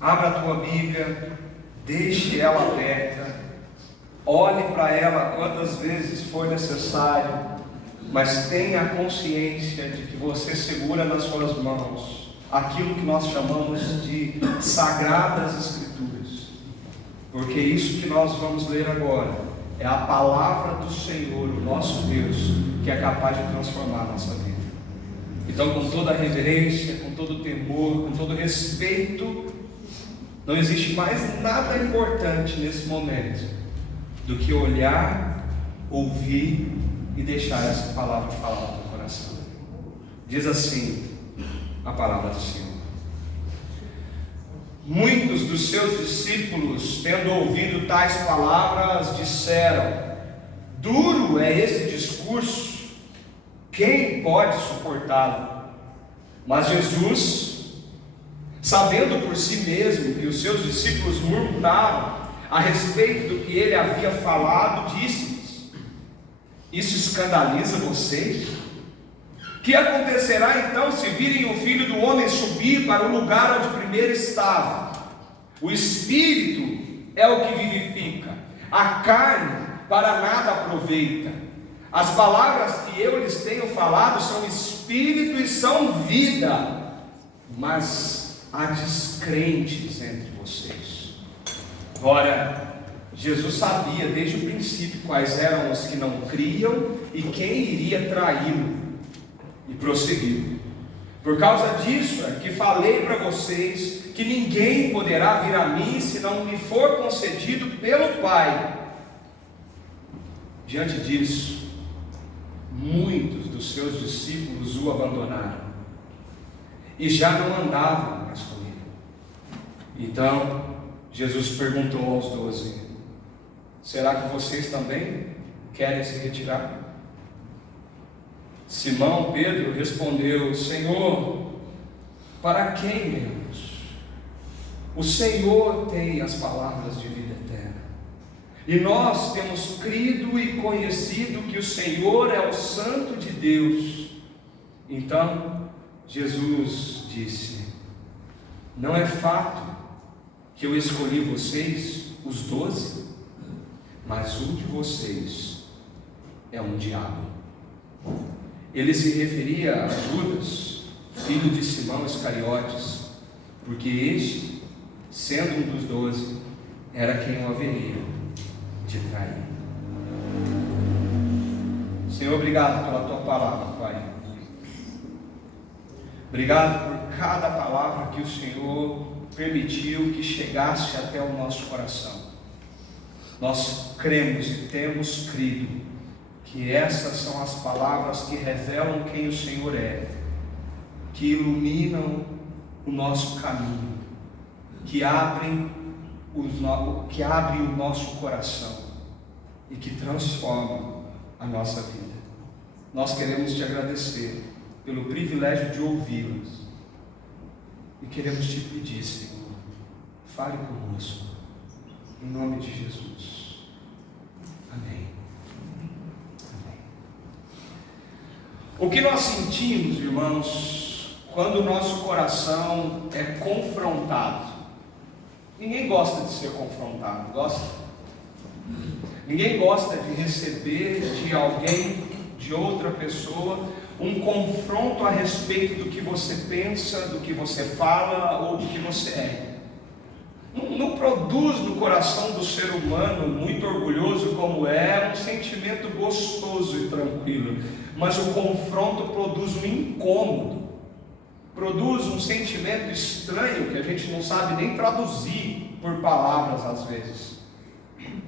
abra a tua Bíblia, deixe ela aberta, olhe para ela quantas vezes for necessário, mas tenha a consciência de que você segura nas suas mãos aquilo que nós chamamos de Sagradas Escrituras, porque isso que nós vamos ler agora é a palavra do Senhor, o nosso Deus, que é capaz de transformar a nossa vida. Então, com toda a reverência, com todo o temor, com todo o respeito, não existe mais nada importante nesse momento do que olhar, ouvir e deixar essa palavra falar no teu coração. Diz assim a palavra do Senhor: muitos dos seus discípulos, tendo ouvido tais palavras, disseram: duro é esse discurso, quem pode suportá-lo? Mas Jesus, sabendo por si mesmo que os seus discípulos murmuravam a respeito do que ele havia falado, disse-lhes: isso escandaliza vocês? Que acontecerá então se virem o Filho do Homem subir para o lugar onde primeiro estava? O Espírito é o que vivifica, a carne para nada aproveita. As palavras que eu lhes tenho falado são Espírito e são vida, mas há descrentes entre vocês. Ora, Jesus sabia desde o princípio quais eram os que não criam e quem iria traí-lo, e prosseguiu: por causa disso é que falei para vocês que ninguém poderá vir a mim se não me for concedido pelo Pai. Diante disso, muitos dos seus discípulos o abandonaram e já não andavam mais com ele. Então Jesus perguntou aos 12: será que vocês também querem se retirar? Simão Pedro respondeu: Senhor, para quem iremos? O Senhor tem as palavras de vida eterna, e nós temos crido e conhecido que o Senhor é o Santo de Deus. Então Jesus disse: não é fato que eu escolhi vocês, os 12, mas um de vocês é um diabo. Ele se referia a Judas, filho de Simão Iscariotes, porque este, sendo um dos 12, era quem o haveria de trair. Senhor, obrigado pela tua palavra, Pai. Obrigado por cada palavra que o Senhor permitiu que chegasse até o nosso coração. Nós cremos e temos crido que essas são as palavras que revelam quem o Senhor é, que iluminam o nosso caminho, que abrem o nosso coração e que transformam a nossa vida. Nós queremos te agradecer pelo privilégio de ouvi-las e queremos te pedir, Senhor, fale conosco, em nome de Jesus. Amém. O que nós sentimos, irmãos, quando o nosso coração é confrontado? Ninguém gosta de ser confrontado, gosta? Ninguém gosta de receber de alguém, de outra pessoa, um confronto a respeito do que você pensa, do que você fala ou do que você é. Não produz no coração do ser humano, muito orgulhoso como é, um sentimento gostoso e tranquilo, mas o confronto produz um incômodo, produz um sentimento estranho que a gente não sabe nem traduzir por palavras às vezes.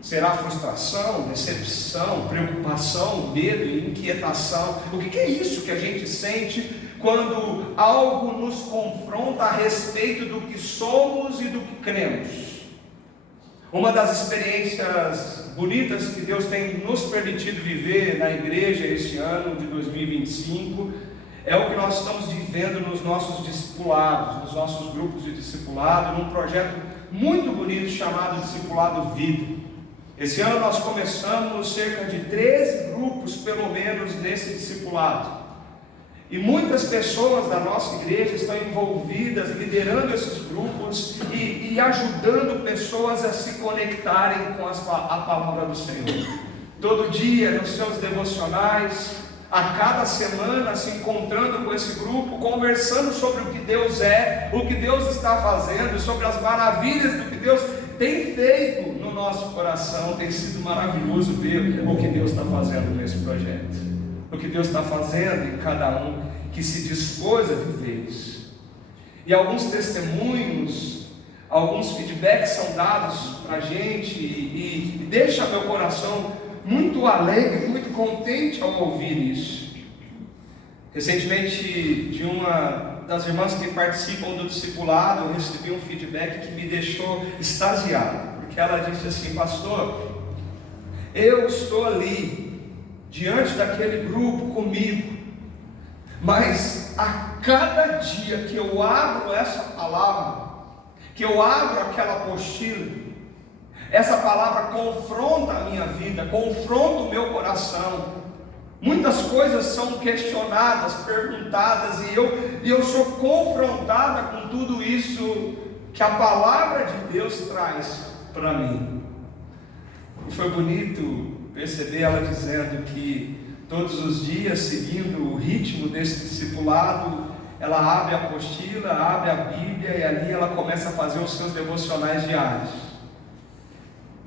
Será frustração, decepção, preocupação, medo e inquietação? O que é isso que a gente sente quando algo nos confronta a respeito do que somos e do que cremos? Uma das experiências bonitas que Deus tem nos permitido viver na igreja esse ano de 2025 é o que nós estamos vivendo nos nossos discipulados, nos nossos grupos de discipulado, num projeto muito bonito chamado Discipulado Vida. Esse ano nós começamos cerca de 13 grupos, pelo menos, nesse discipulado. E muitas pessoas da nossa igreja estão envolvidas, liderando esses grupos e ajudando pessoas a se conectarem com a palavra do Senhor. Todo dia, nos seus devocionais, a cada semana, se encontrando com esse grupo, conversando sobre o que Deus é, o que Deus está fazendo, sobre as maravilhas do que Deus tem feito no nosso coração. Tem sido maravilhoso ver o que Deus está fazendo nesse projeto, o que Deus está fazendo em cada um que se dispôs a viver isso. E alguns testemunhos, alguns feedbacks são dados para a gente e deixa meu coração muito alegre, muito contente ao ouvir isso. Recentemente, de uma das irmãs que participam do discipulado, eu recebi um feedback que me deixou extasiado, porque ela disse assim: pastor, eu estou ali, diante daquele grupo comigo, mas a cada dia que eu abro essa palavra, que eu abro aquela apostila, essa palavra confronta a minha vida, confronta o meu coração. Muitas coisas são questionadas, perguntadas, e eu sou confrontada com tudo isso que a palavra de Deus traz para mim. E foi bonito perceber ela dizendo que todos os dias, seguindo o ritmo desse discipulado, ela abre a apostila, abre a Bíblia, e ali ela começa a fazer os seus devocionais diários.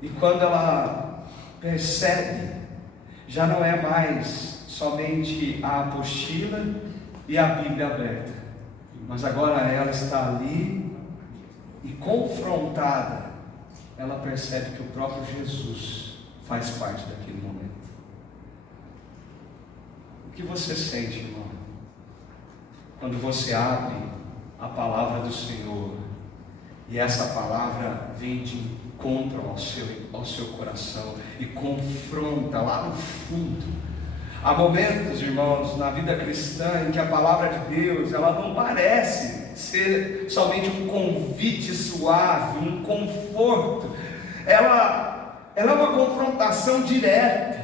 E quando ela percebe, já não é mais somente a apostila e a Bíblia aberta, mas agora ela está ali e, confrontada, ela percebe que o próprio Jesus faz parte daquele momento. O que você sente, irmão, quando você abre a palavra do Senhor e essa palavra vem de encontro ao seu coração e confronta lá no fundo? Há momentos, irmãos, na vida cristã em que a palavra de Deus, ela não parece ser somente um convite suave, um conforto. Ela é uma confrontação direta.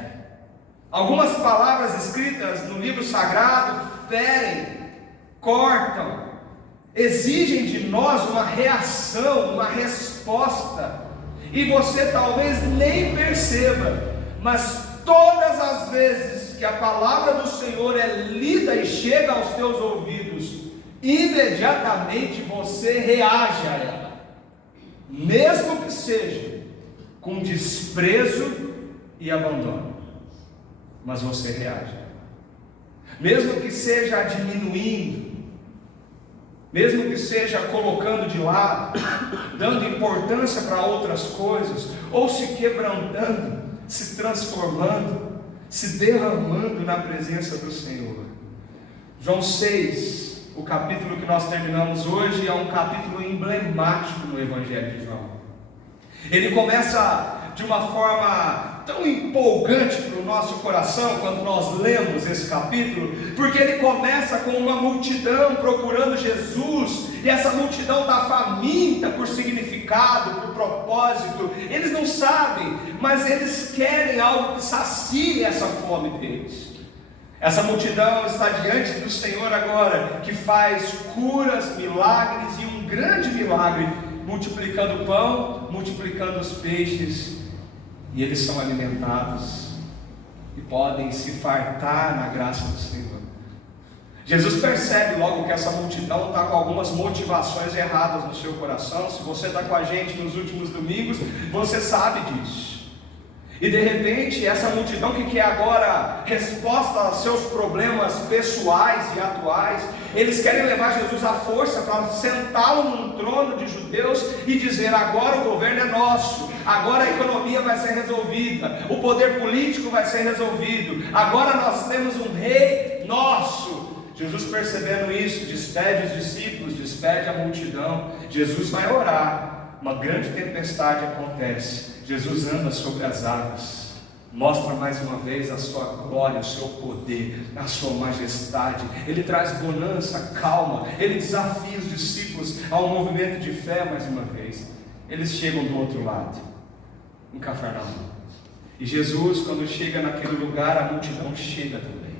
Algumas palavras escritas no livro sagrado ferem, cortam, exigem de nós uma reação, uma resposta, e você talvez nem perceba, mas todas as vezes que a palavra do Senhor é lida e chega aos teus ouvidos, imediatamente você reage a ela, mesmo que seja com desprezo e abandono, mas você reage, mesmo que seja diminuindo, mesmo que seja colocando de lado, dando importância para outras coisas, ou se quebrantando, se transformando, se derramando na presença do Senhor. João 6, o capítulo que nós terminamos hoje, é um capítulo emblemático no Evangelho de João. Ele começa de uma forma tão empolgante para o nosso coração quando nós lemos esse capítulo, porque ele começa com uma multidão procurando Jesus, e essa multidão está faminta por significado, por propósito. Eles não sabem, mas eles querem algo que sacie essa fome deles. Essa multidão está diante do Senhor agora, que faz curas, milagres, e um grande milagre, multiplicando o pão, multiplicando os peixes, e eles são alimentados e podem se fartar na graça do Senhor. Jesus percebe logo que essa multidão está com algumas motivações erradas no seu coração. Se você está com a gente nos últimos domingos, você sabe disso. E de repente, essa multidão que quer agora resposta aos seus problemas pessoais e atuais, eles querem levar Jesus à força para sentá-lo num trono de judeus e dizer: agora o governo é nosso, agora a economia vai ser resolvida, o poder político vai ser resolvido, agora nós temos um rei nosso. Jesus, percebendo isso, despede os discípulos, despede a multidão. Jesus vai orar, uma grande tempestade acontece. Jesus anda sobre as águas, mostra mais uma vez a sua glória, o seu poder, a sua majestade. Ele traz bonança, calma, ele desafia os discípulos ao movimento de fé mais uma vez. Eles chegam do outro lado, em Cafarnaum, e Jesus, quando chega naquele lugar, a multidão chega também.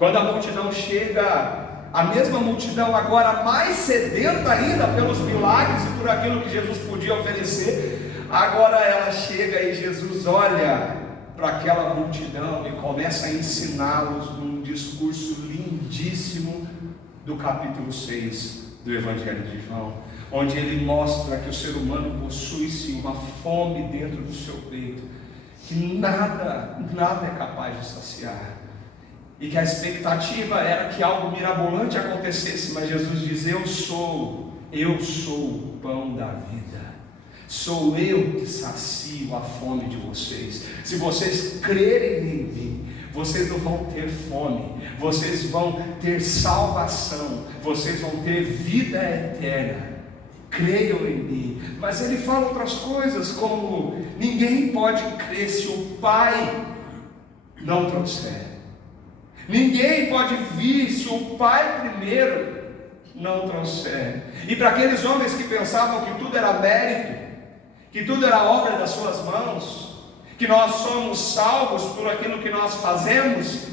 Quando a multidão chega, a mesma multidão agora mais sedenta ainda pelos milagres e por aquilo que Jesus podia oferecer, agora ela chega e Jesus olha para aquela multidão e começa a ensiná-los num discurso lindíssimo do capítulo 6 do Evangelho de João, onde ele mostra que o ser humano possui sim uma fome dentro do seu peito, que nada é capaz de saciar, e que a expectativa era que algo mirabolante acontecesse, mas Jesus diz: eu sou o pão da vida, sou eu que sacio a fome de vocês. Se vocês crerem em mim, vocês não vão ter fome, vocês vão ter salvação, vocês vão ter vida eterna. Creiam em mim. Mas ele fala outras coisas, como: ninguém pode crer se o Pai não trouxer. Ninguém pode vir se o Pai primeiro não trouxer. E para aqueles homens que pensavam que tudo era mérito, que tudo era obra das suas mãos, que nós somos salvos por aquilo que nós fazemos,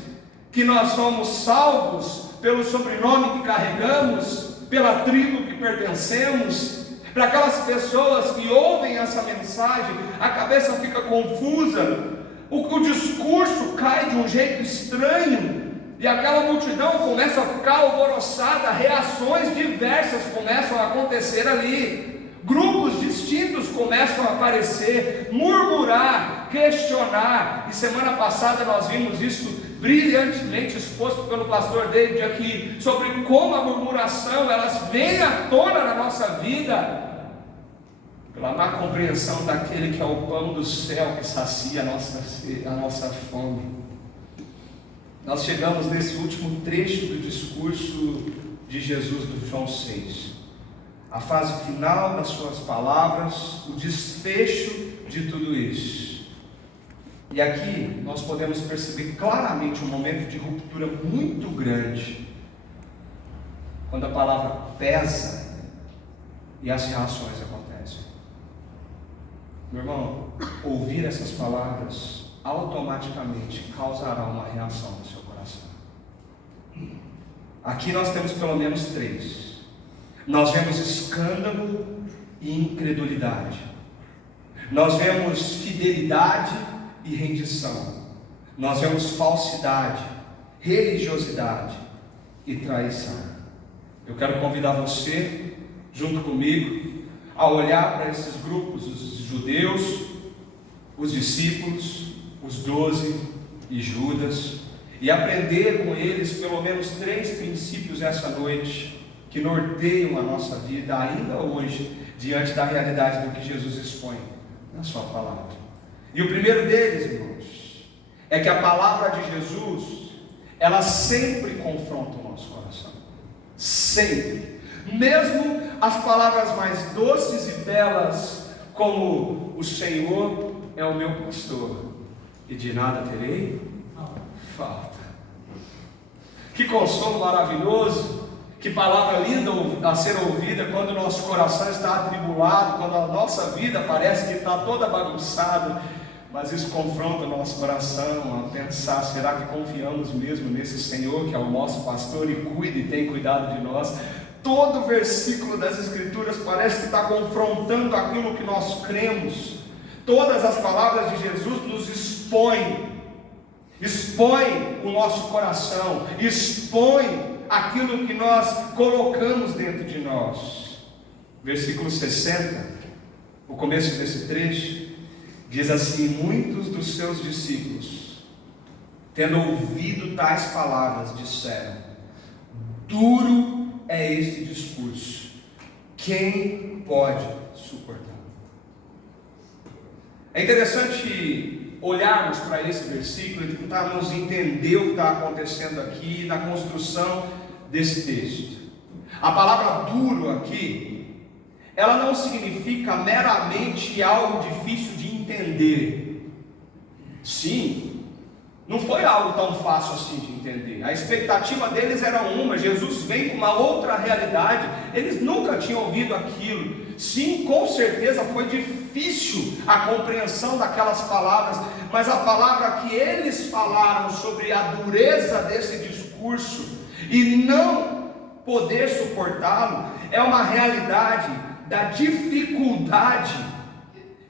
que nós somos salvos pelo sobrenome que carregamos, pela tribo que pertencemos, para aquelas pessoas que ouvem essa mensagem, a cabeça fica confusa, o discurso cai de um jeito estranho, e aquela multidão começa a ficar alvoroçada, reações diversas começam a acontecer ali, grupos distintos começam a aparecer, murmurar, questionar, e semana passada nós vimos isso brilhantemente exposto pelo pastor David aqui, sobre como a murmuração, elas vêm à tona na nossa vida, pela má compreensão daquele que é o pão do céu, que sacia a nossa fome. Nós chegamos nesse último trecho do discurso de Jesus do João 6, a fase final das suas palavras, o desfecho de tudo isso. E aqui nós podemos perceber claramente um momento de ruptura muito grande, quando a palavra pesa e as reações acontecem. Meu irmão, ouvir essas palavras automaticamente causará uma reação no seu coração. Aqui nós temos pelo menos 3. Nós vemos escândalo e incredulidade. Nós vemos fidelidade e rendição. Nós vemos falsidade, religiosidade e traição. Eu quero convidar você, junto comigo, a olhar para esses grupos, os judeus, os discípulos, os 12 e Judas, e aprender com eles pelo menos 3 princípios essa noite, que norteiam a nossa vida ainda hoje, diante da realidade do que Jesus expõe na sua palavra. E o primeiro deles, irmãos, é que a palavra de Jesus, ela sempre confronta o nosso coração, sempre, mesmo as palavras mais doces e belas, como: o Senhor é o meu pastor, e de nada terei falta. Que consolo maravilhoso, que palavra linda a ser ouvida quando o nosso coração está atribulado, quando a nossa vida parece que está toda bagunçada, mas isso confronta o nosso coração a pensar: será que confiamos mesmo nesse Senhor que é o nosso pastor e cuida e tem cuidado de nós? Todo versículo das Escrituras parece que está confrontando aquilo que nós cremos. Todas as palavras de Jesus nos expõem o nosso coração, expõem aquilo que nós colocamos dentro de nós. Versículo 60, o começo desse trecho, diz assim: muitos dos seus discípulos, tendo ouvido tais palavras, disseram: duro é este discurso, quem pode suportar? É interessante olharmos para esse versículo e tentarmos entender o que está acontecendo aqui na construção desse texto. A palavra duro aqui, ela não significa meramente algo difícil de entender. Sim, não foi algo tão fácil assim de entender. A expectativa deles era uma, Jesus vem com uma outra realidade, eles nunca tinham ouvido aquilo. Sim, com certeza foi difícil a compreensão daquelas palavras, mas a palavra que eles falaram sobre a dureza desse discurso discurso e não poder suportá-lo é uma realidade da dificuldade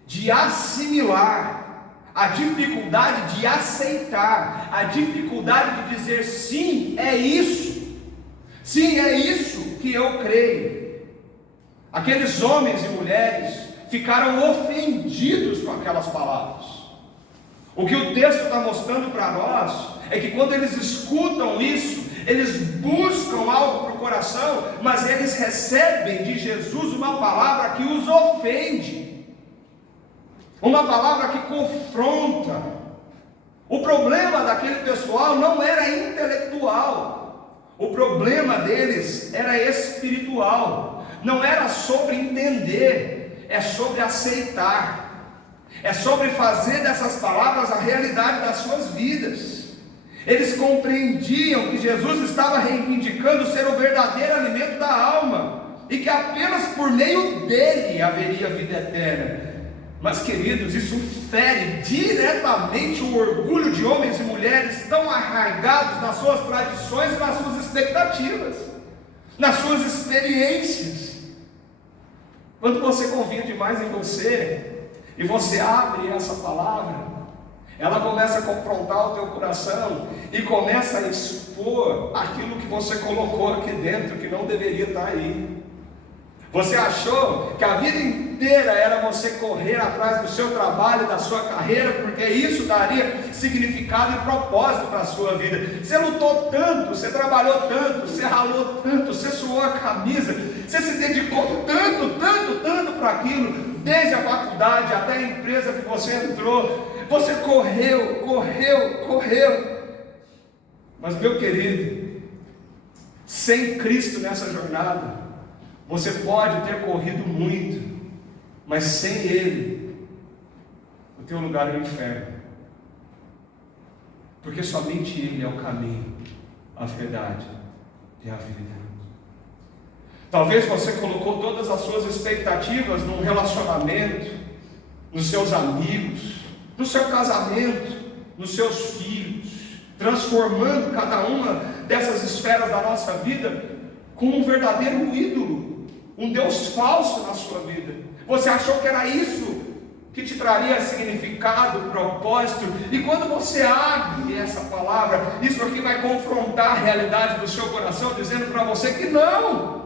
de assimilar, a dificuldade de aceitar, a dificuldade de dizer sim, é isso que eu creio. Aqueles homens e mulheres ficaram ofendidos com aquelas palavras. O que o texto está mostrando para nós é que quando eles escutam isso, eles buscam algo para o coração, mas eles recebem de Jesus uma palavra que os ofende, uma palavra que confronta. O problema daquele pessoal não era intelectual, o problema deles era espiritual. Não era sobre entender, é sobre aceitar, é sobre fazer dessas palavras a realidade das suas vidas. Eles compreendiam que Jesus estava reivindicando ser o verdadeiro alimento da alma, e que apenas por meio dele haveria vida eterna. Mas, queridos, isso fere diretamente o orgulho de homens e mulheres tão arraigados nas suas tradições e nas suas expectativas, nas suas experiências. Quando você confia demais em você, e você abre essa palavra, ela começa a confrontar o teu coração, e começa a expor aquilo que você colocou aqui dentro, que não deveria estar aí. Você achou que a vida inteira era você correr atrás do seu trabalho, da sua carreira, porque isso daria significado e propósito para a sua vida. Você lutou tanto, você trabalhou tanto, você ralou tanto, você suou a camisa, você se dedicou tanto para aquilo, desde a faculdade até a empresa que você entrou. Você correu. Mas, meu querido, sem Cristo nessa jornada, você pode ter corrido muito, mas sem Ele, o teu lugar é o inferno. Porque somente Ele é o caminho, a verdade e a vida. Talvez você colocou todas as suas expectativas num relacionamento, nos seus amigos, no seu casamento, nos seus filhos, transformando cada uma dessas esferas da nossa vida como um verdadeiro ídolo, um Deus falso na sua vida. Você achou que era isso que te traria significado, propósito, e quando você abre essa palavra, isso aqui vai confrontar a realidade do seu coração, dizendo para você que não.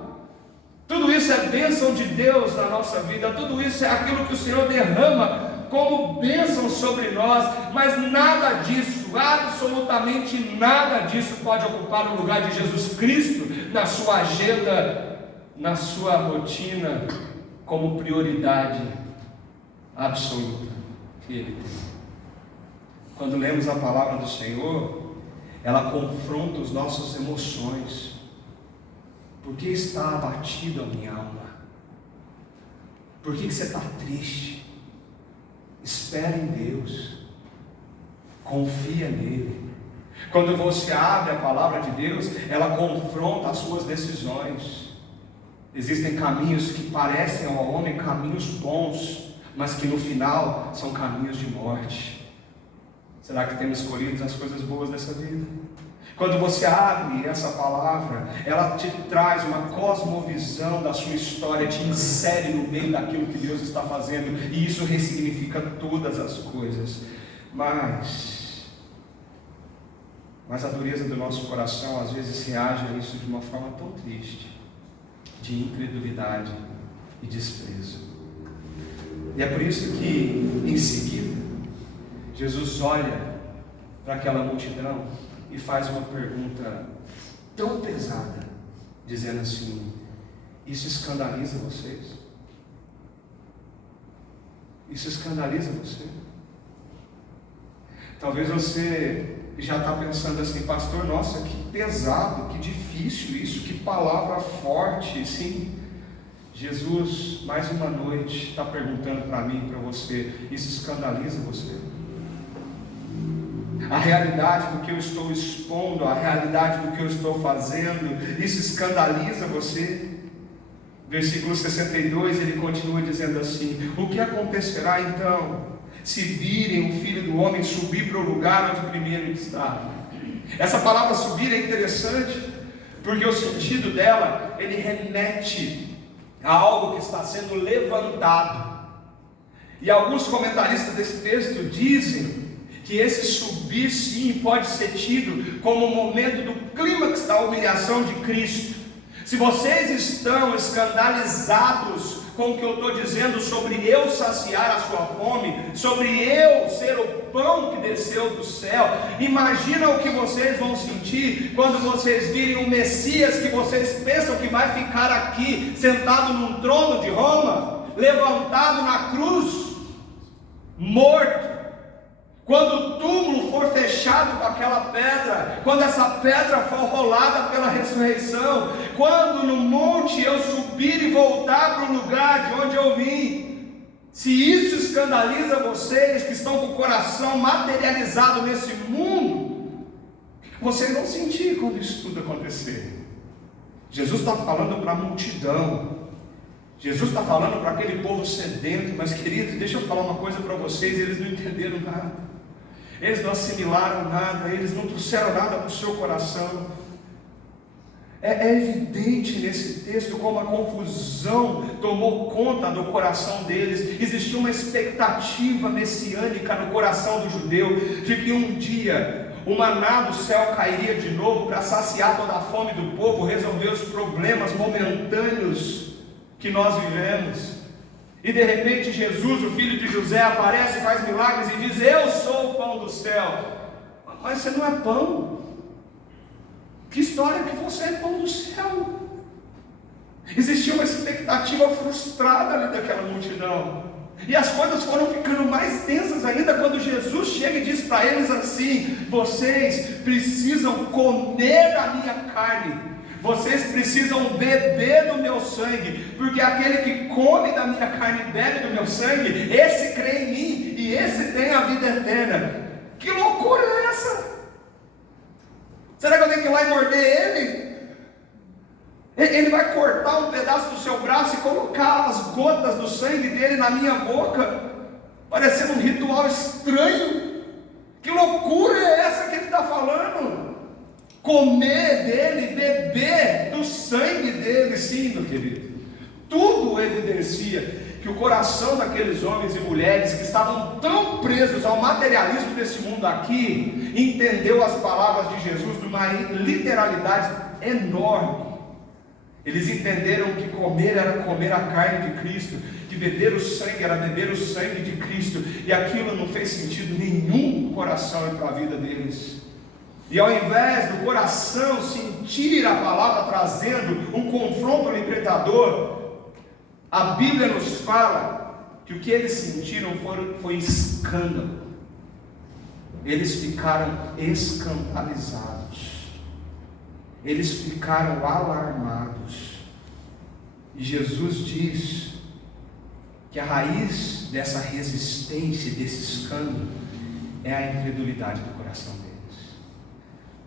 Tudo isso é bênção de Deus na nossa vida, tudo isso é aquilo que o Senhor derrama como bênção sobre nós, mas nada disso, absolutamente nada disso pode ocupar o lugar de Jesus Cristo na sua agenda, na sua rotina, como prioridade absoluta que Ele tem. Quando lemos a palavra do Senhor, ela confronta as nossas emoções. Por que está abatida a minha alma? Por que você está triste? Espera em Deus, confia nele. Quando você abre a palavra de Deus, ela confronta as suas decisões. Existem caminhos que parecem ao homem caminhos bons, mas que no final são caminhos de morte. Será que temos escolhido as coisas boas dessa vida? Quando você abre essa palavra, ela te traz uma cosmovisão da sua história, te insere no meio daquilo que Deus está fazendo, e isso ressignifica todas as coisas. Mas a dureza do nosso coração às vezes reage a isso de uma forma tão triste, de incredulidade e desprezo. E é por isso que em seguida Jesus olha para aquela multidão e faz uma pergunta tão pesada, dizendo assim: isso escandaliza vocês? Isso escandaliza você? Talvez você já está pensando assim: pastor, nossa, que pesado, que difícil isso, que palavra forte. Sim, Jesus, mais uma noite, está perguntando para mim e para você: isso escandaliza você? A realidade do que eu estou expondo, a realidade do que eu estou fazendo, isso escandaliza você? Versículo 62, ele continua dizendo assim: o que acontecerá então, se virem o Filho do Homem subir para o lugar onde primeiro ele estava? Essa palavra subir é interessante, porque o sentido dela, ele remete a algo que está sendo levantado. E alguns comentaristas desse texto dizem que esse subir sim pode ser tido como o momento do clímax da humilhação de Cristo. Se vocês estão escandalizados com o que eu estou dizendo sobre eu saciar a sua fome, sobre eu ser o pão que desceu do céu, imagina o que vocês vão sentir quando vocês virem o Messias que vocês pensam que vai ficar aqui, sentado num trono de Roma, levantado na cruz, morto. Quando o túmulo for fechado com aquela pedra, quando essa pedra for rolada pela ressurreição, quando no monte eu subir e voltar para o lugar de onde eu vim, se isso escandaliza vocês que estão com o coração materializado nesse mundo, o que vocês vão sentir quando isso tudo acontecer? Jesus está falando para a multidão. Jesus está falando para aquele povo sedento. Mas queridos, deixa eu falar uma coisa para vocês: eles não entenderam nada, eles não assimilaram nada, eles não trouxeram nada para o seu coração. É evidente nesse texto como a confusão tomou conta do coração deles. Existia uma expectativa messiânica no coração do judeu, de que um dia o maná do céu cairia de novo para saciar toda a fome do povo, resolver os problemas momentâneos que nós vivemos. E de repente Jesus, o filho de José, aparece, faz milagres e diz: eu sou o pão do céu. Mas você não é pão. Que história que você é pão do céu? Existia uma expectativa frustrada ali daquela multidão. E as coisas foram ficando mais tensas ainda quando Jesus chega e diz para eles assim: vocês precisam comer da minha carne, vocês precisam beber do meu sangue, porque aquele que come da minha carne e bebe do meu sangue, esse crê em mim e esse tem a vida eterna. Que loucura é essa? Será que eu tenho que ir lá e morder ele? Ele vai cortar um pedaço do seu braço e colocar as gotas do sangue dele na minha boca, parecendo um ritual estranho. Que loucura é essa que ele está falando? Comer dele, beber do sangue dele. Sim, meu querido, tudo evidencia que o coração daqueles homens e mulheres que estavam tão presos ao materialismo desse mundo aqui, entendeu as palavras de Jesus de uma literalidade enorme. Eles entenderam que comer era comer a carne de Cristo, que beber o sangue era beber o sangue de Cristo, e aquilo não fez sentido nenhum no coração e para a vida deles. E ao invés do coração sentir a palavra trazendo um confronto libertador, a Bíblia nos fala que o que eles sentiram foi escândalo. Eles ficaram escandalizados, eles ficaram alarmados. E Jesus diz que a raiz dessa resistência, desse escândalo, é a incredulidade do coração deles.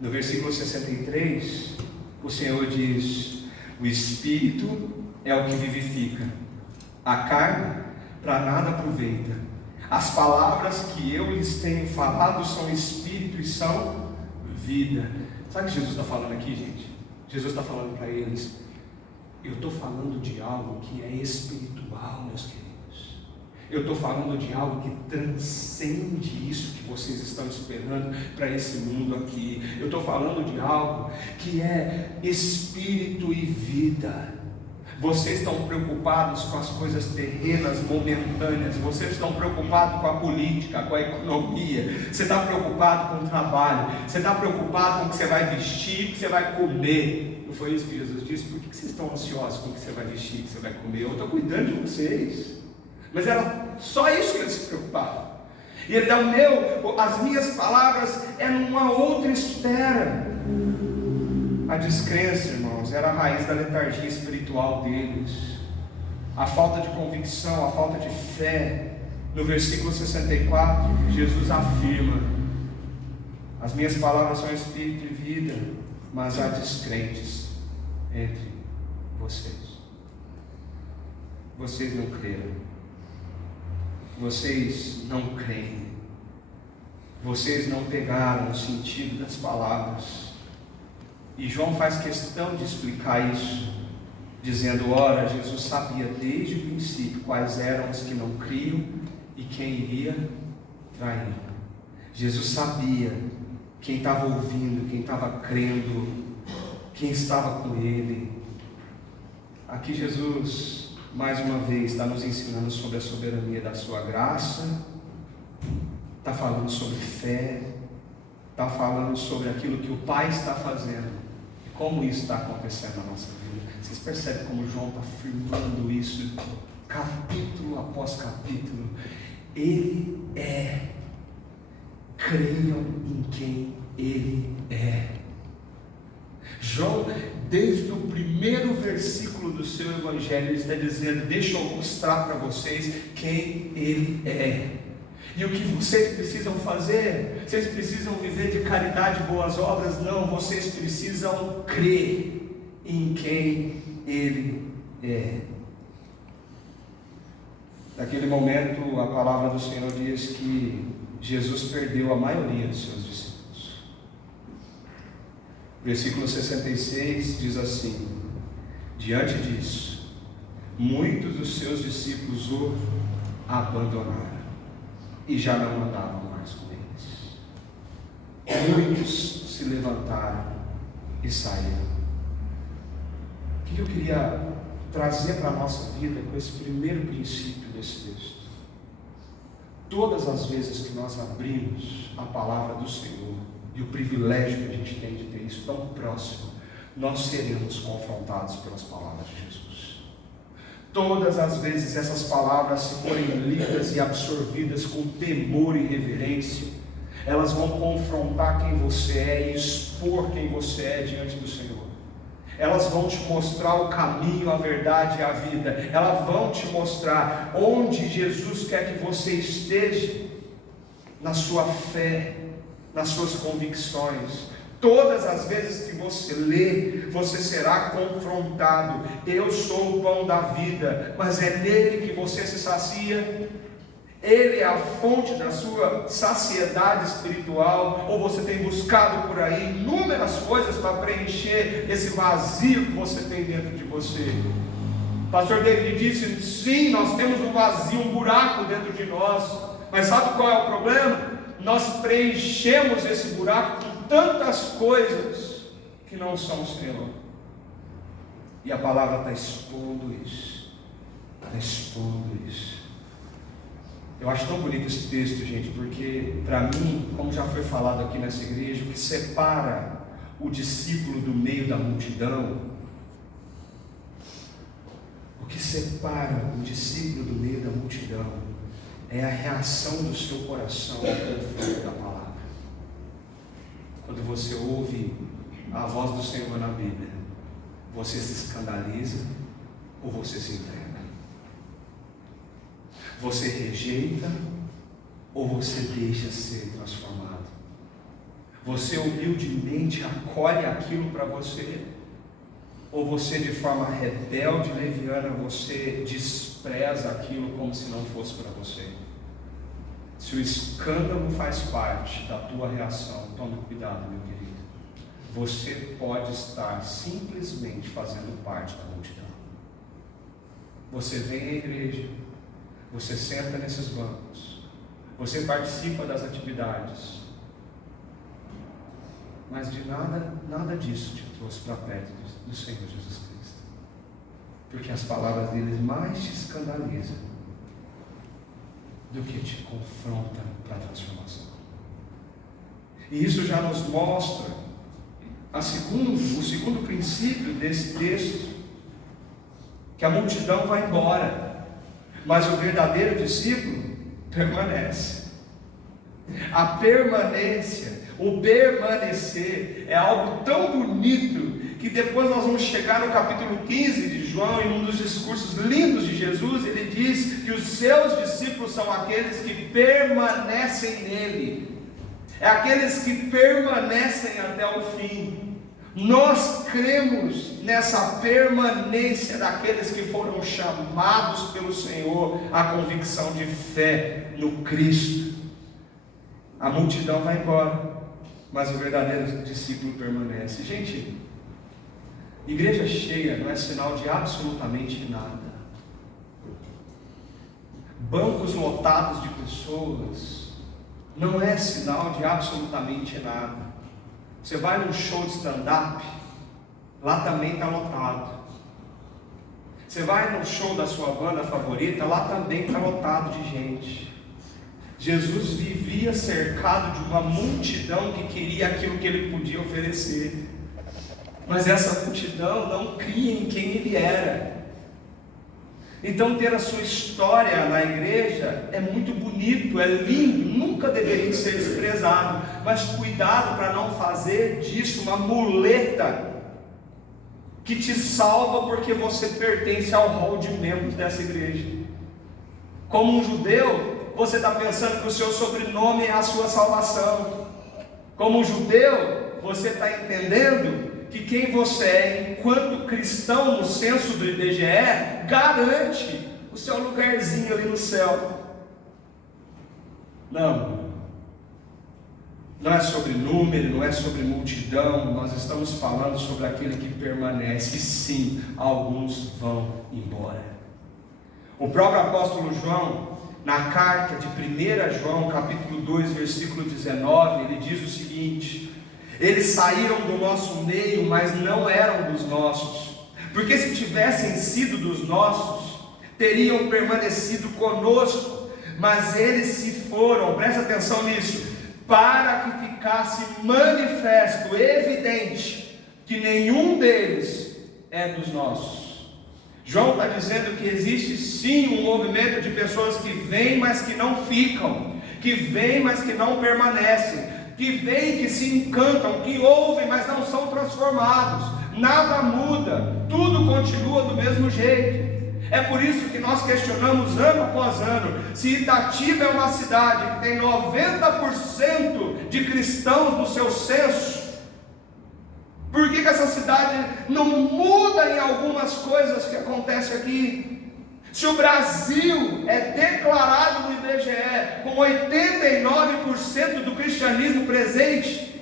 No versículo 63, o Senhor diz: o Espírito é o que vivifica, a carne para nada aproveita. As palavras que eu lhes tenho falado são espírito e são vida. Sabe o que Jesus está falando aqui, gente? Jesus está falando para eles: eu estou falando de algo que é espiritual, meus queridos. Eu estou falando de algo que transcende isso que vocês estão esperando para esse mundo aqui. Eu estou falando de algo que é espírito e vida. Vocês estão preocupados com as coisas terrenas, momentâneas. Vocês estão preocupados com a política, com a economia. Você está preocupado com o trabalho. Você está preocupado com o que você vai vestir, o que você vai comer. Não foi isso que Jesus disse? Por que vocês estão ansiosos com o que você vai vestir, o que você vai comer? Eu estou cuidando de vocês. Mas era só isso que eles se preocupavam. E ele dá as minhas palavras é numa outra esfera. A descrença, irmãos, era a raiz da letargia espiritual deles. A falta de convicção, a falta de fé. No versículo 64, Jesus afirma: as minhas palavras são espírito e vida, mas há descrentes entre vocês. Vocês não creram. Vocês não creem. vocês não pegaram o sentido das palavras. E João faz questão de explicar isso, dizendo: ora, Jesus sabia desde o princípio quais eram os que não criam e quem iria trair. Jesus sabia quem estava ouvindo, quem estava crendo, quem estava com ele. Aqui Jesus, mais uma vez, está nos ensinando sobre a soberania da sua graça, está falando sobre fé, está falando sobre aquilo que o Pai está fazendo e como isso está acontecendo na nossa vida. Vocês percebem como João está afirmando isso capítulo após capítulo? Ele é. Creiam em quem Ele é. João, desde o primeiro versículo do seu Evangelho, ele está dizendo: deixa eu mostrar para vocês quem Ele é. E o que vocês precisam fazer? Vocês precisam viver de caridade e boas obras? Não, vocês precisam crer em quem Ele é. Naquele momento, a palavra do Senhor diz que Jesus perdeu a maioria dos seus discípulos. Versículo 66 diz assim: diante disso, muitos dos seus discípulos o abandonaram e já não andavam mais com eles. Muitos se levantaram e saíram. O que eu queria trazer para a nossa vida com esse primeiro princípio desse texto? Todas as vezes que nós abrimos a palavra do Senhor, e o privilégio que a gente tem de ter isso tão próximo, nós seremos confrontados pelas palavras de Jesus. Todas as vezes essas palavras, se forem lidas e absorvidas com temor e reverência, elas vão confrontar quem você é e expor quem você é diante do Senhor. Elas vão te mostrar o caminho, a verdade e a vida. Elas vão te mostrar onde Jesus quer que você esteja, na sua fé, nas suas convicções. Todas as vezes que você lê, você será confrontado. Eu sou o pão da vida, mas é nele que você se sacia. Ele é a fonte da sua saciedade espiritual, ou você tem buscado por aí inúmeras coisas para preencher esse vazio que você tem dentro de você? Pastor David disse: sim, nós temos um vazio, um buraco dentro de nós, mas sabe qual é o problema? Nós preenchemos esse buraco com tantas coisas que não são o Senhor, e a palavra está expondo isso, está expondo isso. Eu acho tão bonito esse texto, gente, porque para mim, como já foi falado aqui nessa igreja, o que separa o discípulo do meio da multidão, o que separa o discípulo do meio da multidão é a reação do seu coração ao confronto da palavra. Quando você ouve a voz do Senhor na Bíblia, você se escandaliza ou você se entrega? Você rejeita ou você deixa ser transformado? Você humildemente acolhe aquilo para você, ou você de forma rebelde, leviana, você despreza aquilo como se não fosse para você? Se o escândalo faz parte da tua reação, tome cuidado, meu querido. Você pode estar simplesmente fazendo parte da multidão. Você vem à igreja, você senta nesses bancos, você participa das atividades, mas de nada disso te trouxe para perto do Senhor Jesus Cristo, porque as palavras dele mais te escandalizam do que te confrontam para a transformação. E isso já nos mostra o segundo princípio desse texto, que a multidão vai embora, mas o verdadeiro discípulo permanece. A permanência, o permanecer é algo tão bonito, que depois nós vamos chegar no capítulo 15 de João, em um dos discursos lindos de Jesus, ele diz que os seus discípulos são aqueles que permanecem nele, é aqueles que permanecem até o fim. Nós cremos nessa permanência daqueles que foram chamados pelo Senhor à convicção de fé no Cristo. A multidão vai embora, mas o verdadeiro discípulo permanece. Gente, igreja cheia não é sinal de absolutamente nada. Bancos lotados de pessoas não é sinal de absolutamente nada. Você vai num show de stand-up, lá também está lotado. Você vai no show da sua banda favorita, lá também está lotado de gente. Jesus vivia cercado de uma multidão que queria aquilo que ele podia oferecer, mas essa multidão não cria em quem ele era. Então ter a sua história na igreja é muito bonito, é lindo, nunca deveria ser desprezado, mas cuidado para não fazer disso uma muleta que te salva porque você pertence ao rol de membros dessa igreja. Como um judeu, você está pensando que o seu sobrenome é a sua salvação. Como um judeu, você está entendendo que quem você é enquanto cristão no censo do IBGE garante o seu lugarzinho ali no céu. Não é sobre número, não é sobre multidão, nós estamos falando sobre aquele que permanece. E sim, alguns vão embora. O próprio apóstolo João, na carta de 1 João, capítulo 2, versículo 19, ele diz o seguinte: eles saíram do nosso meio, mas não eram dos nossos, porque se tivessem sido dos nossos, teriam permanecido conosco, mas eles se foram, presta atenção nisso, para que ficasse manifesto, evidente, que nenhum deles é dos nossos. João está dizendo que existe sim um movimento de pessoas que vêm, mas que não ficam, que vêm, mas que não permanecem, que vêm, que se encantam, que ouvem, mas não são transformados. Nada muda, tudo continua do mesmo jeito. É por isso que nós questionamos ano após ano se Itatiba é uma cidade que tem 90% de cristãos no seu censo. Por que essa cidade não muda em algumas coisas que acontecem aqui? Se o Brasil é declarado no IBGE com 89% do cristianismo presente,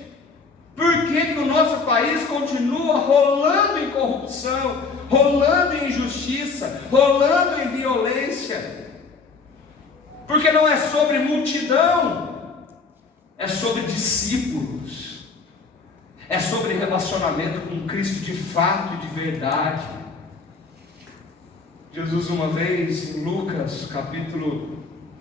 por que o nosso país continua rolando em corrupção, rolando em injustiça, rolando em violência? Porque não é sobre multidão, é sobre discípulos, é sobre relacionamento com Cristo de fato e de verdade. Jesus uma vez em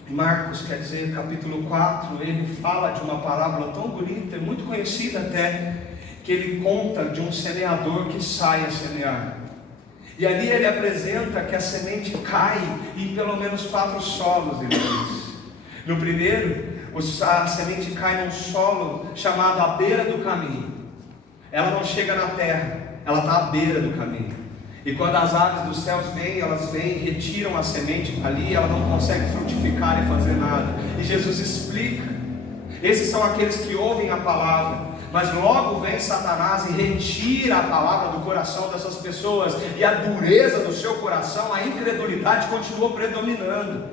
Marcos, capítulo 4, ele fala de uma parábola tão bonita, muito conhecida até, que ele conta de um semeador que sai a semear. E ali ele apresenta que a semente cai em pelo menos 4 solos, ele diz. No primeiro, a semente cai num solo chamado à beira do caminho. Ela não chega na terra, ela está à beira do caminho. E quando as aves dos céus vêm, elas vêm, retiram a semente ali, ela não consegue frutificar e fazer nada. E Jesus explica: esses são aqueles que ouvem a palavra, mas logo vem Satanás e retira a palavra do coração dessas pessoas, e a dureza do seu coração, a incredulidade continua predominando.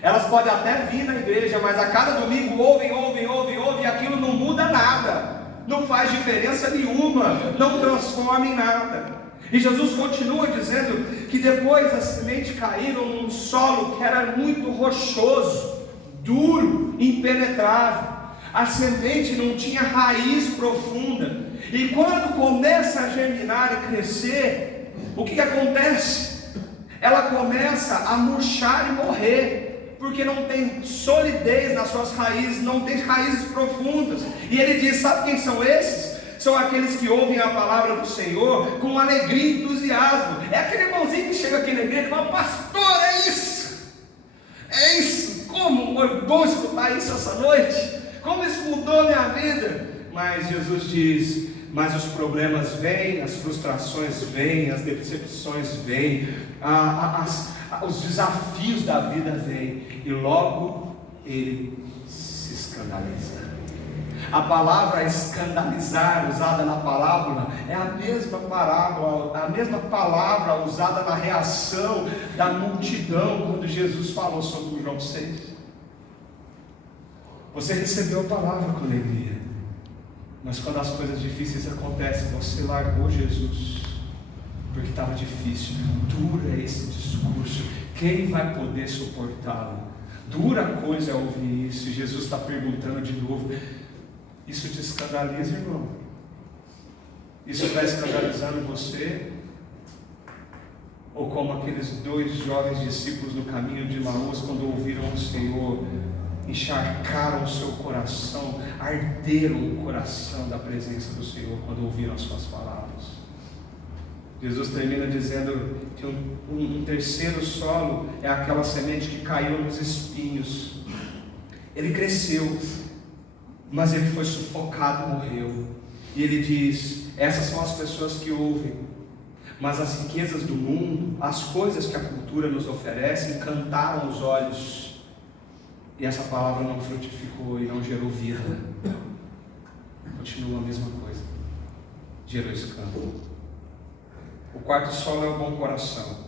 Elas podem até vir na igreja, mas a cada domingo ouvem, e aquilo não muda nada, não faz diferença nenhuma, não transforma em nada. E Jesus continua dizendo que depois a semente caíram num solo que era muito rochoso, duro, impenetrável. A semente não tinha raiz profunda. E quando começa a germinar e crescer, o que acontece? Ela começa a murchar e morrer, porque não tem solidez nas suas raízes, não tem raízes profundas. E ele diz: sabe quem são esses? São aqueles que ouvem a palavra do Senhor com alegria e entusiasmo. É aquele irmãozinho que chega aqui na igreja e fala: pastor, é isso, como foi bom escutar isso essa noite, como isso mudou a minha vida. Mas Jesus diz: mas os problemas vêm, as frustrações vêm, as decepções vêm, os desafios da vida vêm, e logo ele se escandaliza. A palavra escandalizar usada na parábola é a mesma palavra usada na reação da multidão quando Jesus falou sobre João 6. Você recebeu a palavra com alegria, mas quando as coisas difíceis acontecem, você largou Jesus, porque estava difícil. Duro é esse discurso, quem vai poder suportá-lo? Dura coisa é ouvir isso. E Jesus está perguntando de novo: isso te escandaliza, irmão? Isso está escandalizando você? Ou como aqueles 2 jovens discípulos no caminho de Emaús, quando ouviram o Senhor, encharcaram o seu coração, arderam o coração da presença do Senhor quando ouviram as suas palavras. Jesus termina dizendo que um terceiro solo é aquela semente que caiu nos espinhos. Ele cresceu, mas ele foi sufocado e morreu. E ele diz: essas são as pessoas que ouvem, mas as riquezas do mundo, as coisas que a cultura nos oferece, encantaram os olhos, e essa palavra não frutificou e não gerou vida. Continua a mesma coisa, gerou escândalo. O quarto solo é o bom coração,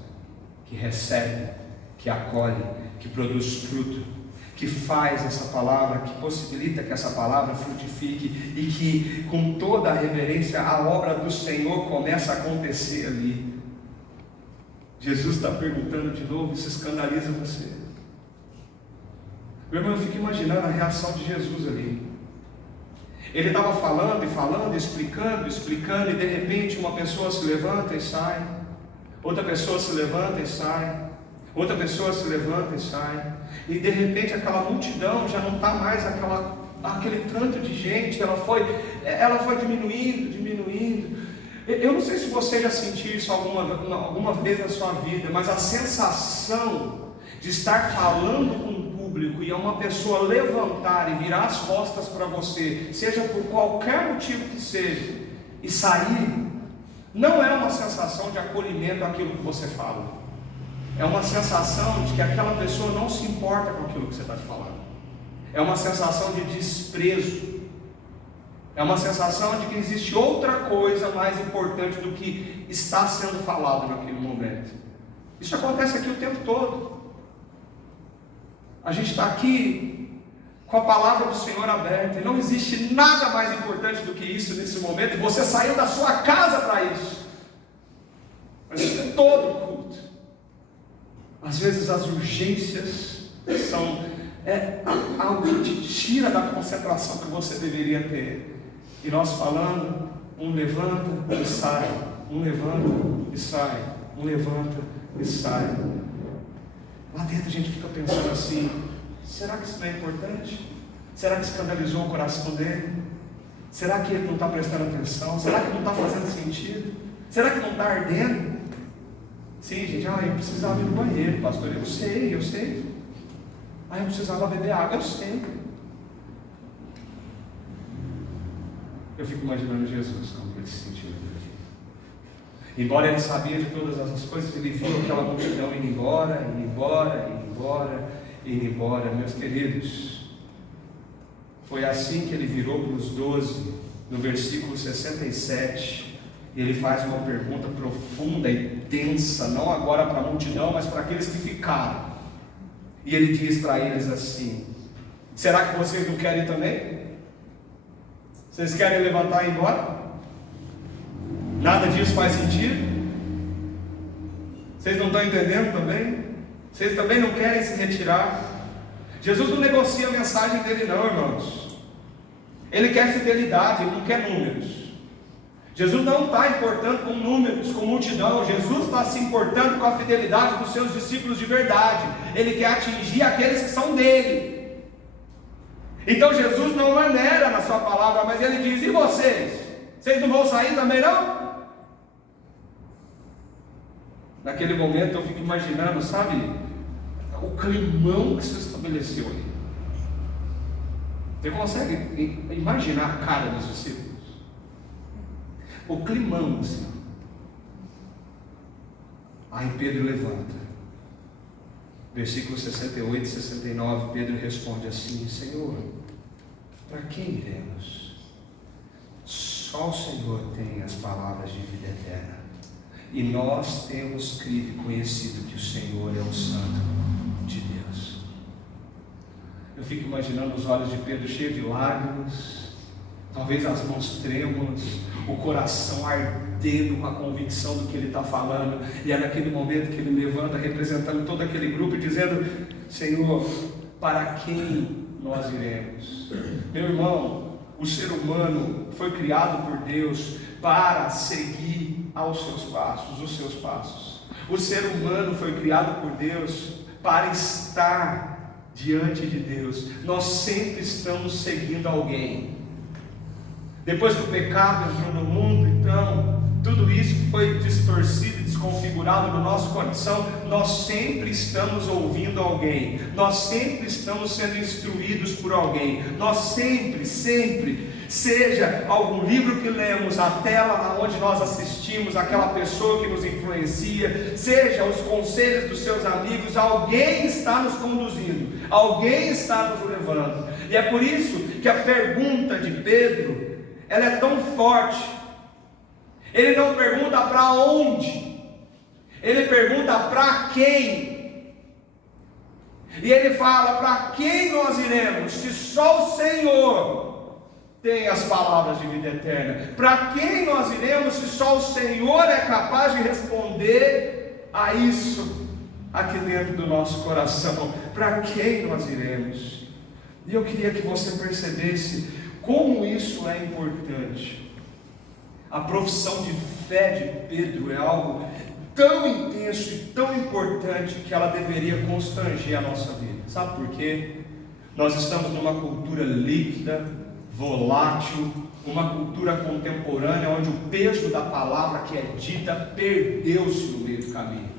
que recebe, que acolhe, que produz fruto, que faz essa palavra, que possibilita que essa palavra frutifique e que, com toda a reverência, a obra do Senhor começa a acontecer ali. Jesus está perguntando de novo: isso escandaliza você? Meu irmão, eu fico imaginando a reação de Jesus ali. Ele estava falando e falando, explicando, e de repente uma pessoa se levanta e sai, outra pessoa se levanta e sai, outra pessoa se levanta e sai, e de repente aquela multidão já não está mais aquele tanto de gente, ela foi diminuindo. Eu não sei se você já sentiu isso alguma vez na sua vida, mas a sensação de estar falando com o público e uma pessoa levantar e virar as costas para você, seja por qualquer motivo que seja, e sair, não é uma sensação de acolhimento àquilo que você fala. É uma sensação de que aquela pessoa não se importa com aquilo que você está falando. É uma sensação de desprezo. É uma sensação de que existe outra coisa mais importante do que está sendo falado naquele momento. Isso acontece aqui o tempo todo. A gente está aqui com a palavra do Senhor aberta, e não existe nada mais importante do que isso nesse momento. Você saiu da sua casa para isso. Mas isso é todo culto. Às vezes as urgências são algo que te tira da concentração que você deveria ter. E nós falando, um levanta e sai, um levanta e sai, um levanta e sai. Lá dentro a gente fica pensando assim: será que isso não é importante? Será que escandalizou o coração dele? Será que ele não está prestando atenção? Será que não está fazendo sentido? Será que não está ardendo? Sim, gente, eu precisava ir no banheiro, pastor. Eu sei. Eu precisava beber água, eu sei. Eu fico imaginando Jesus, como ele se sentiu aqui. Embora ele sabia de todas as coisas, ele viu aquela multidão indo embora. Meus queridos, foi assim que ele virou para os 12, no versículo 67, e ele faz uma pergunta profunda e tensa, não agora para a multidão, mas para aqueles que ficaram. E ele diz para eles assim: será que vocês não querem também? Vocês querem levantar e ir embora? Nada disso faz sentido? Vocês não estão entendendo também? Vocês também não querem se retirar? Jesus não negocia a mensagem dele não, irmãos. Ele quer fidelidade, ele não quer números. Jesus não está importando com números, com multidão. Jesus está se importando com a fidelidade dos seus discípulos de verdade. Ele quer atingir aqueles que são dele. Então Jesus não maneira na sua palavra, mas ele diz: e vocês? Vocês não vão sair também não? Naquele momento eu fico imaginando, sabe, o climão que se estabeleceu ali. Você consegue imaginar a cara dos discípulos? O climão assim. Aí Pedro levanta. Versículos 68 e 69, Pedro responde assim: Senhor, para quem iremos? Só o Senhor tem as palavras de vida eterna. E nós temos crido e conhecido que o Senhor é o Santo de Deus. Eu Eu fico imaginando os olhos de Pedro cheios de lágrimas, talvez as mãos trêmulas, o coração ardendo com a convicção do que ele está falando, e é naquele momento que ele levanta, representando todo aquele grupo, dizendo: Senhor, para quem nós iremos? Meu irmão, o ser humano foi criado por Deus para seguir aos seus passos, os seus passos. O ser humano foi criado por Deus para estar diante de Deus. Nós sempre estamos seguindo alguém. Depois que o pecado entrou no mundo, então, tudo isso foi distorcido e desconfigurado no nosso coração. Nós sempre estamos ouvindo alguém, nós sempre estamos sendo instruídos por alguém, nós sempre, seja algum livro que lemos, a tela onde nós assistimos, aquela pessoa que nos influencia, seja os conselhos dos seus amigos, alguém está nos conduzindo, alguém está nos levando. E é por isso que a pergunta de Pedro, ela é tão forte. Ele não pergunta para onde, ele pergunta para quem. E ele fala: para quem nós iremos, se só o Senhor tem as palavras de vida eterna? Para quem nós iremos, se só o Senhor é capaz de responder a isso aqui dentro do nosso coração? Para quem nós iremos? E eu queria que você percebesse como isso é importante. A profissão de fé de Pedro é algo tão intenso e tão importante que ela deveria constranger a nossa vida. Sabe por quê? Nós estamos numa cultura líquida, volátil, uma cultura contemporânea onde o peso da palavra que é dita perdeu-se no meio do caminho.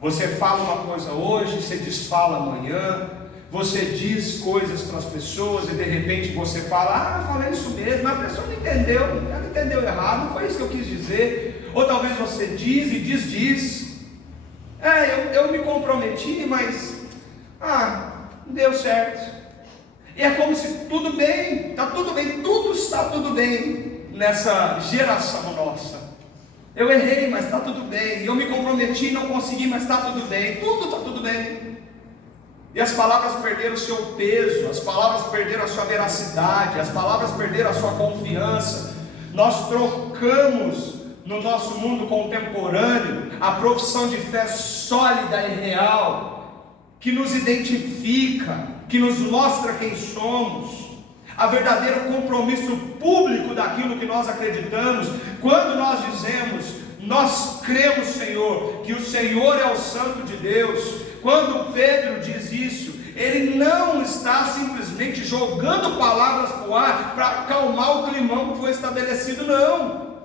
Você fala uma coisa hoje, você desfala amanhã. Você diz coisas para as pessoas e de repente você fala: falei isso mesmo, mas a pessoa não entendeu, ela entendeu errado, não foi isso que eu quis dizer. Ou talvez você diz e diz, eu me comprometi, mas não deu certo. E é como se tudo bem, está tudo bem, tudo está tudo bem nessa geração nossa. Eu errei, mas está tudo bem. Eu me comprometi e não consegui, mas está tudo bem. Tudo está tudo bem. E as palavras perderam o seu peso, as palavras perderam a sua veracidade, as palavras perderam a sua confiança. Nós trocamos no nosso mundo contemporâneo a profissão de fé sólida e real, que nos identifica, que nos mostra quem somos, a verdadeiro compromisso público daquilo que nós acreditamos. Quando nós dizemos: nós cremos, Senhor, que o Senhor é o Santo de Deus. Quando Pedro diz isso, ele não está simplesmente jogando palavras para o ar para acalmar o climão que foi estabelecido, não.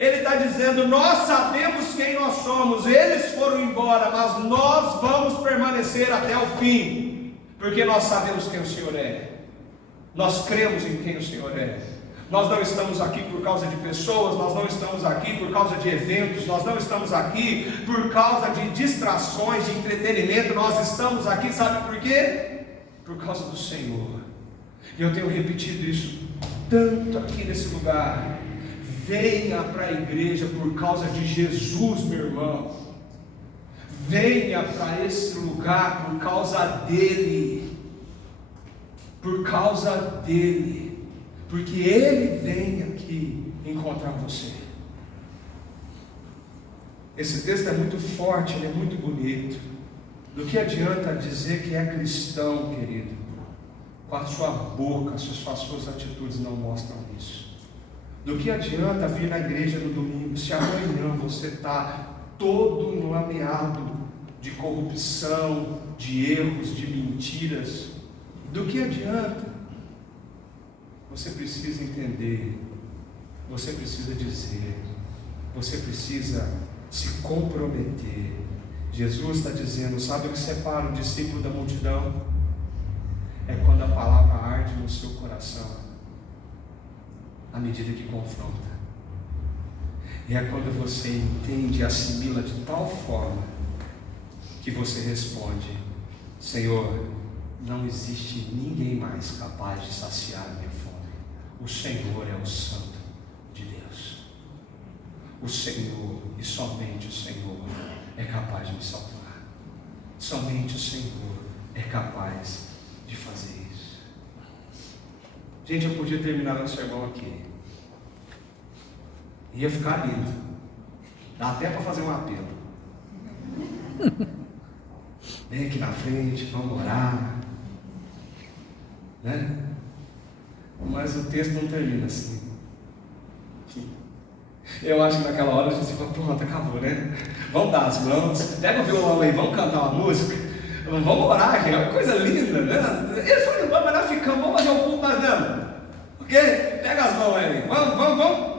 Ele está dizendo: nós sabemos quem nós somos, eles foram embora, mas nós vamos permanecer até o fim, porque nós sabemos quem o Senhor é, nós cremos em quem o Senhor é. Nós não estamos aqui por causa de pessoas, nós não estamos aqui por causa de eventos, nós não estamos aqui por causa de distrações, de entretenimento. Nós estamos aqui, sabe por quê? Por causa do Senhor. E eu tenho repetido isso tanto aqui nesse lugar. Venha para a igreja por causa de Jesus, meu irmão. Venha para esse lugar por causa dele. Por causa dele. Porque Ele vem aqui encontrar você. Esse texto é muito forte, ele é muito bonito. Do que adianta dizer que é cristão, querido, com a sua boca, se as suas atitudes não mostram isso? Do que adianta vir na igreja no domingo, se amanhã você está todo enlameado de corrupção, de erros, de mentiras? Do que adianta? Você precisa entender, você precisa dizer, você precisa se comprometer. Jesus está dizendo: sabe o que separa o discípulo da multidão? É quando a palavra arde no seu coração, à medida que confronta. E é quando você entende e assimila de tal forma que você responde: Senhor, não existe ninguém mais capaz de saciar a minha fome. O Senhor é o Santo de Deus. O Senhor, e somente o Senhor, é capaz de me salvar. Somente o Senhor é capaz de fazer isso. Gente, eu podia terminar meu sermão aqui. Ia ficar lindo. Dá até para fazer um apelo. Vem aqui na frente, vamos orar. Né? Mas o texto não termina assim. Eu acho que naquela hora a gente fala, pronto, acabou, né? Vamos dar as mãos, pega o violão aí, vamos cantar uma música, vamos orar, que é uma coisa linda, né? Eles falam, mas nós ficamos, vamos fazer um culto, mas não. Ok? Pega as mãos aí, vamos.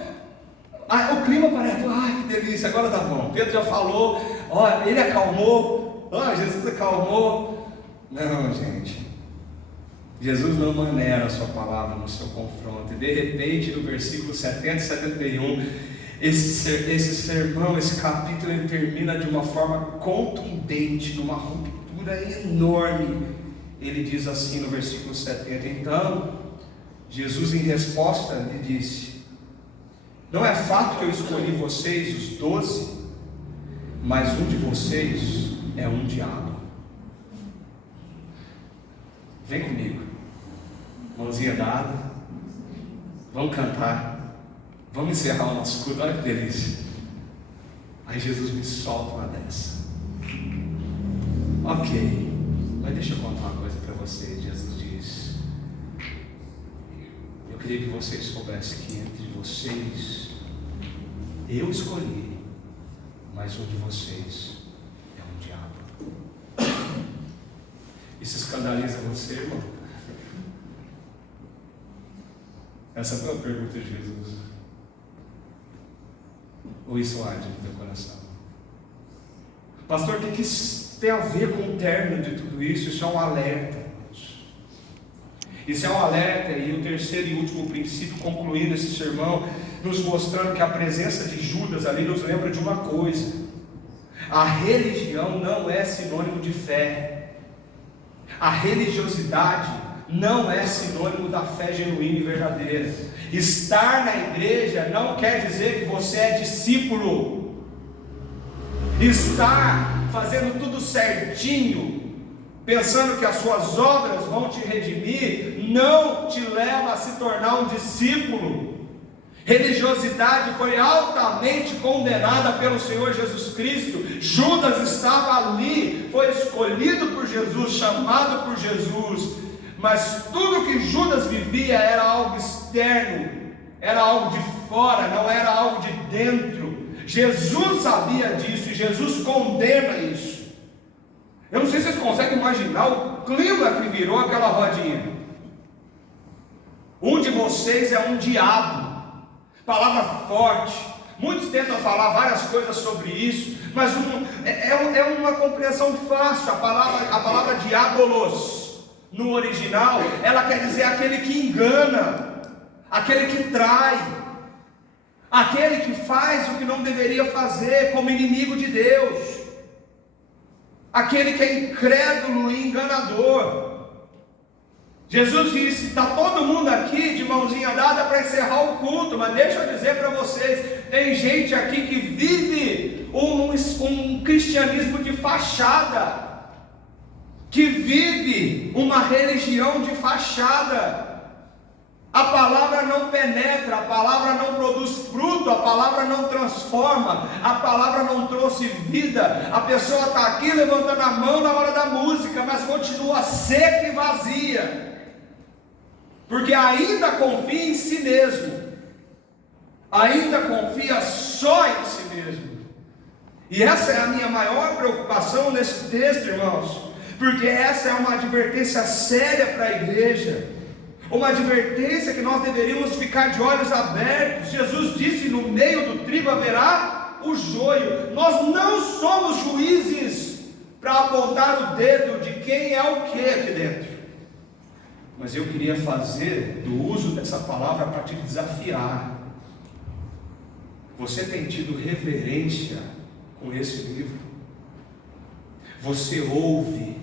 Ah, o clima parece, que delícia, agora tá bom. Pedro já falou, ele acalmou, Jesus acalmou. Não, gente. Jesus não maneira a sua palavra no seu confronto. E de repente, no versículo 70 e 71, esse sermão, esse capítulo, ele termina de uma forma contundente, numa ruptura enorme. Ele diz assim no versículo 70, então, Jesus em resposta lhe disse: não é fato que eu escolhi vocês, os 12, mas um de vocês é um diabo. Vem comigo, mãozinha dada, vamos cantar, vamos encerrar o nosso culto, olha que delícia. Aí Jesus me solta uma dessa. Ok, mas deixa eu contar uma coisa para vocês. Jesus diz: eu queria que vocês soubessem que entre vocês eu escolhi, mas um de vocês é um diabo. Isso escandaliza você, irmão? Essa foi a pergunta de Jesus. Ou isso arde no teu coração? Pastor, o que isso tem a ver com o término de tudo isso? Isso é um alerta, irmãos. Isso é um alerta, e o terceiro e último princípio, concluindo esse sermão, nos mostrando que a presença de Judas ali nos lembra de uma coisa: a religião não é sinônimo de fé. A religiosidade não é sinônimo da fé genuína e verdadeira. Estar na igreja não quer dizer que você é discípulo. Estar fazendo tudo certinho, pensando que as suas obras vão te redimir, não te leva a se tornar um discípulo. Religiosidade foi altamente condenada pelo Senhor Jesus Cristo. Judas estava ali, foi escolhido por Jesus, chamado por Jesus, mas tudo que Judas vivia era algo externo, era algo de fora, não era algo de dentro. Jesus sabia disso e Jesus condena isso. Eu não sei se vocês conseguem imaginar o clima que virou aquela rodinha. Um de vocês é um diabo. Palavra forte. Muitos tentam falar várias coisas sobre isso, mas é uma compreensão fácil. A palavra diabolos, no original, ela quer dizer aquele que engana, aquele que trai, aquele que faz o que não deveria fazer como inimigo de Deus, aquele que é incrédulo e enganador. Jesus disse: está todo mundo aqui de mãozinha dada para encerrar o culto, mas deixa eu dizer para vocês, tem gente aqui que vive um cristianismo de fachada, que vive uma religião de fachada. A palavra não penetra, a palavra não produz fruto, a palavra não transforma, a palavra não trouxe vida. A pessoa está aqui levantando a mão na hora da música, mas continua seca e vazia, porque ainda confia em si mesmo, ainda confia só em si mesmo. E essa é a minha maior preocupação nesse texto, irmãos, porque essa é uma advertência séria para a igreja, uma advertência que nós deveríamos ficar de olhos abertos. Jesus disse: no meio do trigo haverá o joio. Nós não somos juízes para apontar o dedo de quem é o que aqui dentro, mas eu queria fazer do uso dessa palavra para te desafiar. Você tem tido reverência com esse livro? Você ouve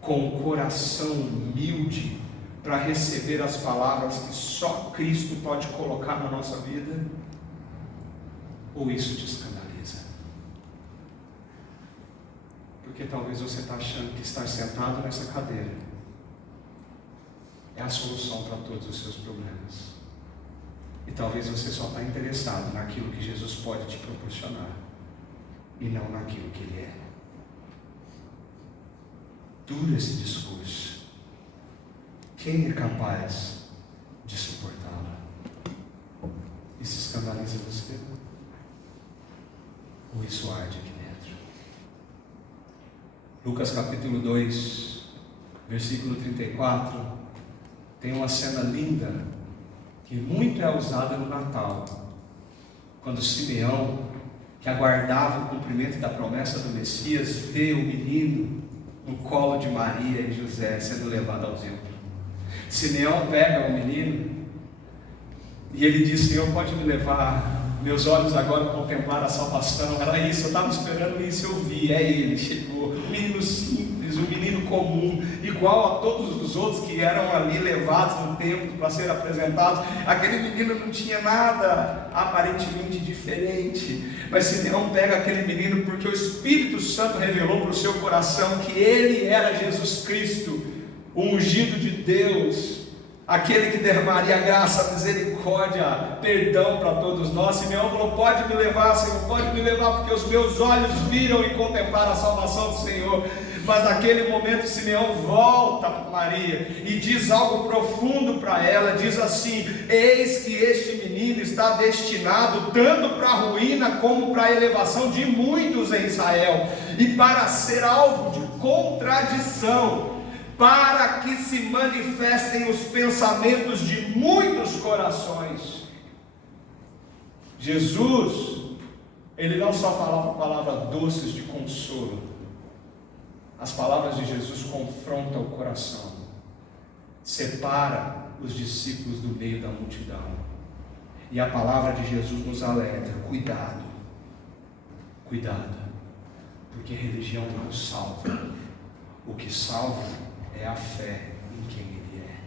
com o coração humilde para receber as palavras que só Cristo pode colocar na nossa vida? Ou isso te escandaliza? Porque talvez você está achando que estar sentado nessa cadeira é a solução para todos os seus problemas. E talvez você só está interessado naquilo que Jesus pode te proporcionar e não naquilo que Ele é. Duro esse discurso. Quem é capaz de suportá-lo? Isso escandaliza você? Ou isso arde aqui dentro? Lucas capítulo 2, versículo 34, tem uma cena linda, que muito é usada no Natal, quando Simeão, que aguardava o cumprimento da promessa do Messias, vê o menino no colo de Maria e José sendo levado ao templo. Simeão pega o menino e ele diz: Senhor, pode me levar, meus olhos agora contemplar a salvação. Era isso, eu estava esperando isso, eu vi, é ele, chegou, um menino simples, um menino comum, igual a todos os outros que eram ali levados no templo para ser apresentados. Aquele menino não tinha nada aparentemente diferente, mas Simeão pega aquele menino porque o Espírito Santo revelou para o seu coração que ele era Jesus Cristo, o ungido de Deus, aquele que derramaria graça, misericórdia, perdão para todos nós. Simeão falou: pode me levar, Senhor, pode me levar, porque os meus olhos viram e contemplaram a salvação do Senhor. Mas naquele momento Simeão volta para Maria e diz algo profundo para ela, diz assim: eis que este menino está destinado tanto para a ruína como para a elevação de muitos em Israel, e para ser alvo de contradição, para que se manifestem os pensamentos de muitos corações. Jesus, Ele não só falava palavras doces de consolo, as palavras de Jesus confrontam o coração, separa os discípulos do meio da multidão, e a palavra de Jesus nos alerta: cuidado, cuidado, porque religião não salva, o que salva é a fé em quem Ele é.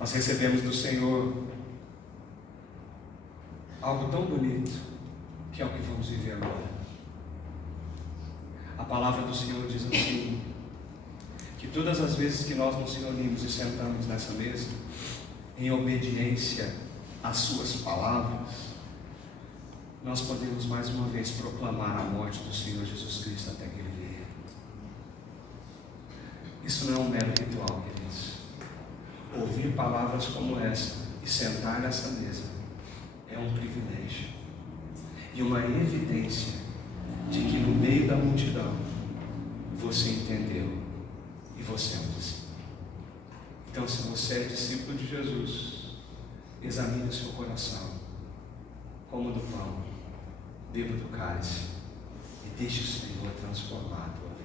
Nós recebemos do Senhor algo tão bonito, que é o que vamos viver agora. A palavra do Senhor diz assim, que todas as vezes que nós nos reunimos e sentamos nessa mesa, em obediência às suas palavras, nós podemos mais uma vez proclamar a morte do Senhor Jesus Cristo até que Ele venha. Isso não é um mero ritual, queridos. Ouvir palavras como essa e sentar nessa mesa é um privilégio e uma evidência de que no meio da multidão você entendeu e você é um discípulo. Então, se você é discípulo de Jesus, examine o seu coração, coma do pão, beba do cálice e deixe o Senhor transformar a tua vida.